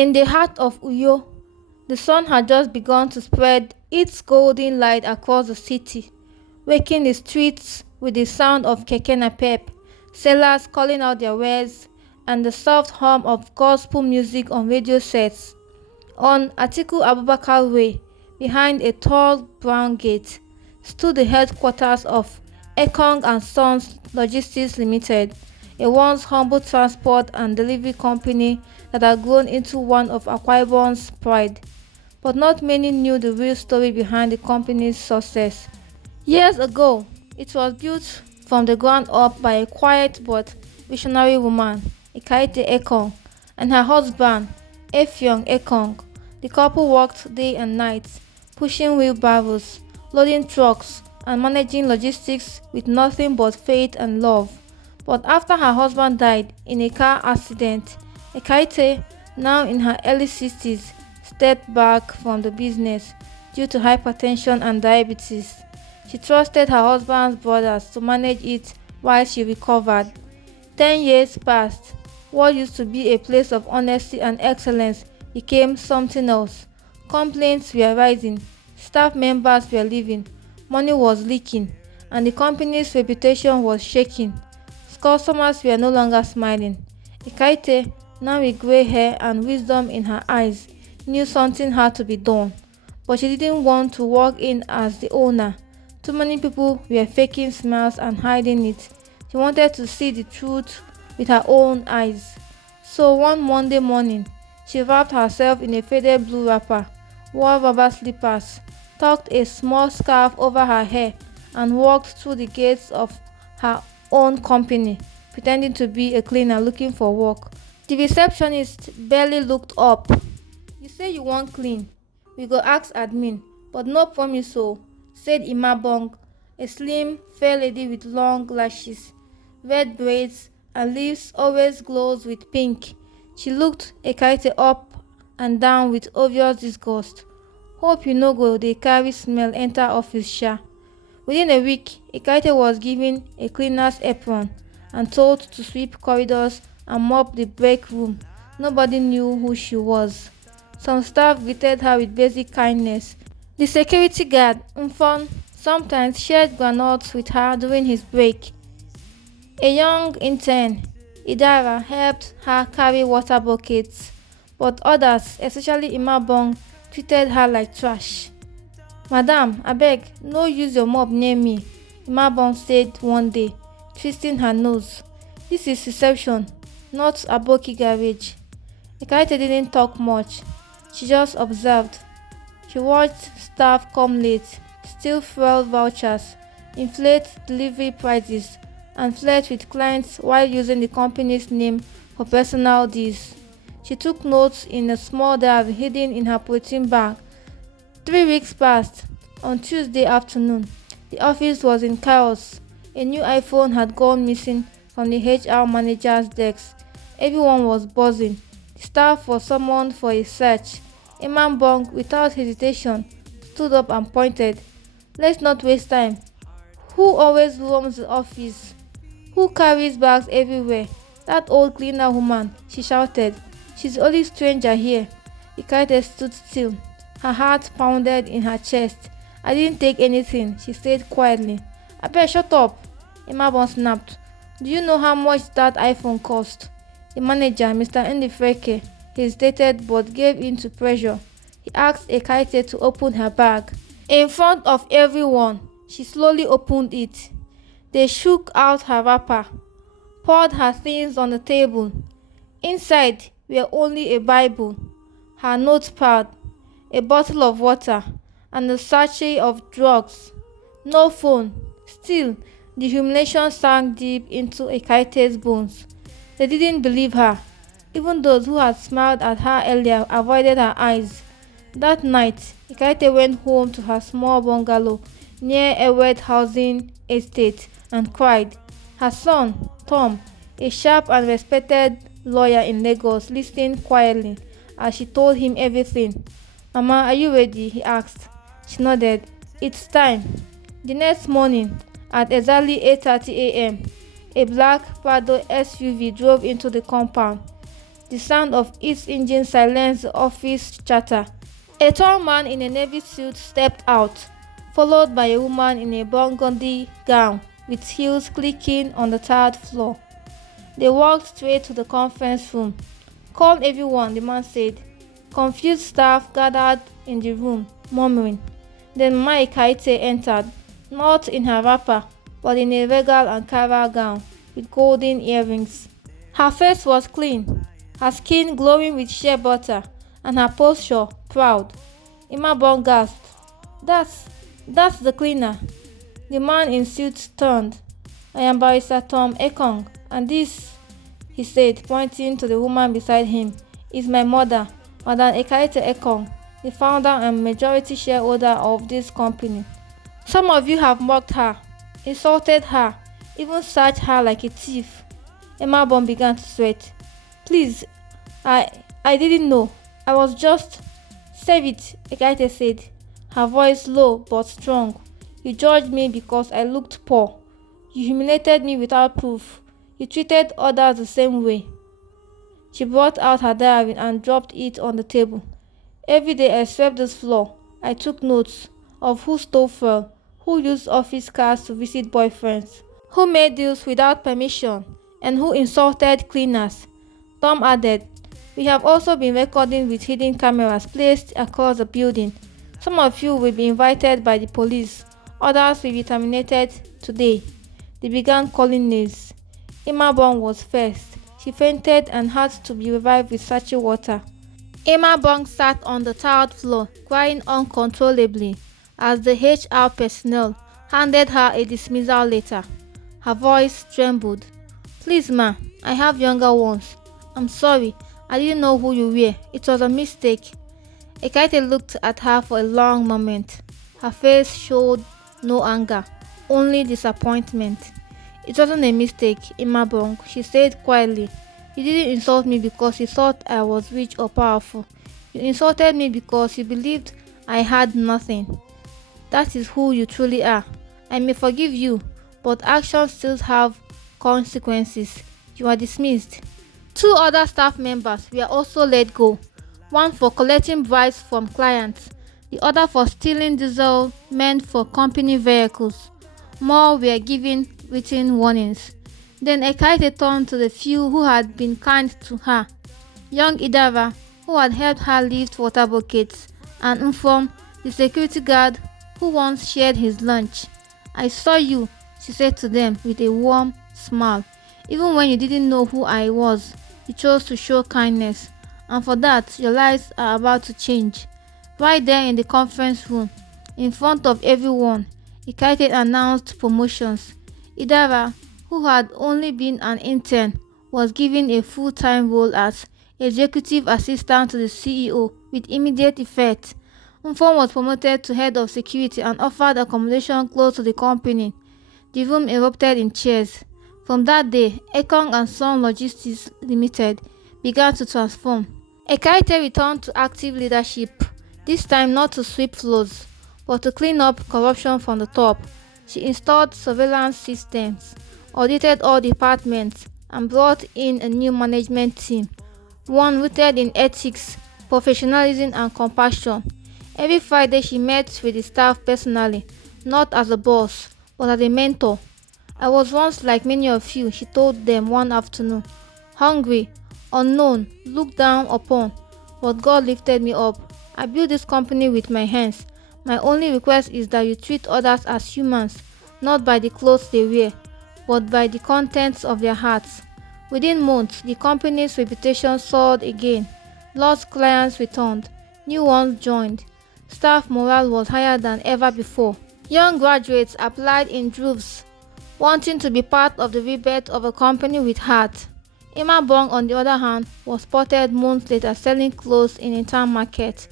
In the heart of Uyo, the sun had just begun to spread its golden light across the city, waking the streets with the sound of keke napep, sellers calling out their wares, and the soft hum of gospel music on radio sets. On Atiku Abubakar Way, behind a tall brown gate, stood the headquarters of Ekong and Sons Logistics Limited, a once humble transport and delivery company that had grown into one of Akwa Ibom's pride. But not many knew the real story behind the company's success. Years ago, it was built from the ground up by a quiet but visionary woman, Ikaite Ekong, and her husband, Effiong Ekong. The couple worked day and night, pushing wheelbarrows, loading trucks, and managing logistics with nothing but faith and love. But after her husband died in a car accident, Ekaite, now in her early 60s, stepped back from the business due to hypertension and diabetes. She trusted her husband's brothers to manage it while she recovered. 10 years passed. What used to be a place of honesty and excellence became something else. Complaints were rising, staff members were leaving, money was leaking, and the company's reputation was shaking. Customers were no longer smiling. Ekaite, now with grey hair and wisdom in her eyes, knew something had to be done. But she didn't want to walk in as the owner. Too many people were faking smiles and hiding it. She wanted to see the truth with her own eyes. So one Monday morning, she wrapped herself in a faded blue wrapper, wore rubber slippers, tucked a small scarf over her hair, and walked through the gates of her own company, pretending to be a cleaner looking for work. The receptionist barely looked up. "You say you want clean. We go ask admin, but no promise so," said Imabong, a slim, fair lady with long lashes, red braids, and lips always glows with pink. She looked Ekaite up and down with obvious disgust. "Hope you no go dey carry smell enter office sha." Within a week, Ekaite was given a cleaner's apron and told to sweep corridors and mop the break room. Nobody knew who she was. Some staff greeted her with basic kindness. The security guard, Mfon, sometimes shared granules with her during his break. A young intern, Idara, helped her carry water buckets, but others, especially Imabong, treated her like trash. "Madam, abeg, no use your mop near me," Imabong said one day, twisting her nose. "This is reception, not Aboki garage." Ekaite didn't talk much. She just observed. She watched staff come late, steal fuel vouchers, inflate delivery prices, and flirt with clients while using the company's name for personal deals. She took notes in a small diary hidden in her protein bag. 3 weeks passed. On Tuesday afternoon, the office was in chaos. A new iPhone had gone missing from the HR manager's desk. Everyone was buzzing. The staff was summoned for a search. Imambong, without hesitation, stood up and pointed. "Let's not waste time. Who always roams the office? Who carries bags everywhere? That old cleaner woman," she shouted. "She's the only stranger here." Ikaite stood still. Her heart pounded in her chest. "I didn't take anything," she said quietly. "Abeg, shut up," Imabon snapped. "Do you know how much that iPhone cost?" The manager, Mr. Ndifreke, hesitated but gave in to pressure. He asked Ekaite to open her bag. In front of everyone, she slowly opened it. They shook out her wrapper, poured her things on the table. Inside were only a Bible, her notepad, a bottle of water, and a sachet of drugs. No phone. Still, the humiliation sank deep into Ekaite's bones. They didn't believe her. Even those who had smiled at her earlier avoided her eyes. That night, Ekaite went home to her small bungalow near a wet housing estate and cried. Her son, Tom, a sharp and respected lawyer in Lagos, listened quietly as she told him everything. "Mama, are you ready?" he asked. She nodded. "It's time." The next morning, at exactly 8:30 a.m., a black Prado SUV drove into the compound. The sound of its engine silenced the office chatter. A tall man in a navy suit stepped out, followed by a woman in a burgundy gown with heels clicking on the tiled floor. They walked straight to the conference room. "Call everyone," the man said. Confused staff gathered in the room, murmuring. Then Mai Kaite entered, not in her wrapper, but in a regal Ankara gown with golden earrings. Her face was clean, her skin glowing with shea butter, and her posture proud. Imabong gasped, That's the cleaner." The man in suit turned. "I am Barrister Tom Ekong, and this," he said, pointing to the woman beside him, "is my mother, Madam Ekaite Ekong, the founder and majority shareholder of this company. Some of you have mocked her, insulted her, even searched her like a thief." Emabong began to sweat. "Please, I didn't know. I was just—" "Save it," Ekaite said, her voice low but strong. "You judged me because I looked poor. You humiliated me without proof. You treated others the same way." She brought out her diary and dropped it on the table. "Every day I swept this floor. I took notes of who stole fuel, who used office cars to visit boyfriends, who made deals without permission, and who insulted cleaners." Tom added, "We have also been recording with hidden cameras placed across the building. Some of you will be invited by the police, others will be terminated today." They began calling names. Imabong was first. She fainted and had to be revived with sachet water. Imabong sat on the tiled floor, crying uncontrollably as the HR personnel handed her a dismissal letter. Her voice trembled. "Please, ma, I have younger ones. I'm sorry, I didn't know who you were. It was a mistake." Ekaite looked at her for a long moment. Her face showed no anger, only disappointment. "It wasn't a mistake, Imabong," she said quietly. "You didn't insult me because you thought I was rich or powerful. You insulted me because you believed I had nothing. That is who you truly are. I may forgive you, but actions still have consequences. You are dismissed." 2 other staff members were also let go, one for collecting bribes from clients, the other for stealing diesel meant for company vehicles. More were given written warnings. Then Ekaite turned to the few who had been kind to her. Young Idara, who had helped her lift water buckets, and Mfom, the security guard who once shared his lunch. "I saw you," she said to them with a warm smile. "Even when you didn't know who I was, you chose to show kindness, and for that, your lives are about to change." Right there in the conference room, in front of everyone, Ekaite announced promotions. Idara, who had only been an intern, was given a full-time role as executive assistant to the CEO with immediate effect. Mfon was promoted to head of security and offered accommodation close to the company. The room erupted in cheers. From that day, Ekong and Son Logistics Limited began to transform. Ekaite returned to active leadership, this time not to sweep floors, but to clean up corruption from the top. She installed surveillance systems, audited all departments, and brought in a new management team, one rooted in ethics, professionalism, and compassion. Every Friday she met with the staff personally, not as a boss, but as a mentor. "I was once like many of you," she told them one afternoon. "Hungry, unknown, looked down upon, but God lifted me up. I built this company with my hands. My only request is that you treat others as humans, not by the clothes they wear, but by the contents of their hearts." Within months, the company's reputation soared again. Lost clients returned, new ones joined. Staff morale was higher than ever before. Young graduates applied in droves, wanting to be part of the rebirth of a company with heart. Imabong, on the other hand, was spotted months later selling clothes in a town market.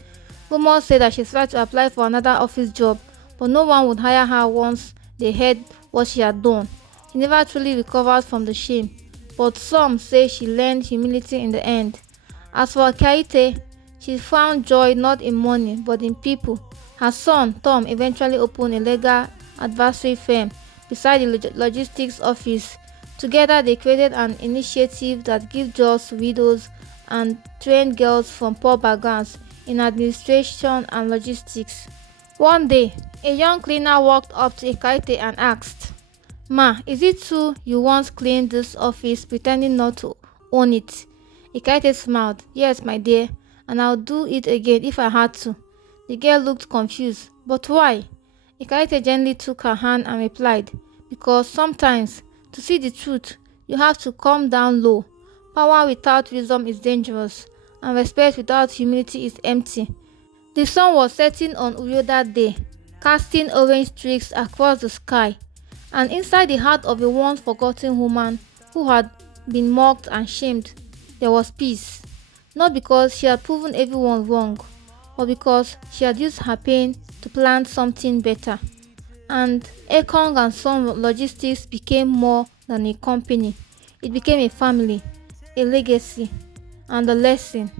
Rumors said that she tried to apply for another office job, but no one would hire her once they heard what she had done. She never truly recovered from the shame, but some say she learned humility in the end. As for Kaite, she found joy not in money but in people. Her son, Tom, eventually opened a legal advisory firm beside the logistics office. Together they created an initiative that gives jobs to widows and trained girls from poor backgrounds in administration and logistics. One day, a young cleaner walked up to Ekaete and asked, "Ma, is it true you once cleaned this office pretending not to own it?" Ekaete smiled. "Yes, my dear, and I'll do it again if I had to." The girl looked confused. "But why?" Ekaete gently took her hand and replied, "Because sometimes, to see the truth, you have to come down low. Power without wisdom is dangerous, and respect without humility is empty." The sun was setting on Uyo that day, casting orange streaks across the sky, and inside the heart of a once forgotten woman who had been mocked and shamed, there was peace. Not because she had proven everyone wrong, but because she had used her pain to plant something better. And Ekong and Son Logistics became more than a company. It became a family, a legacy, and a lesson.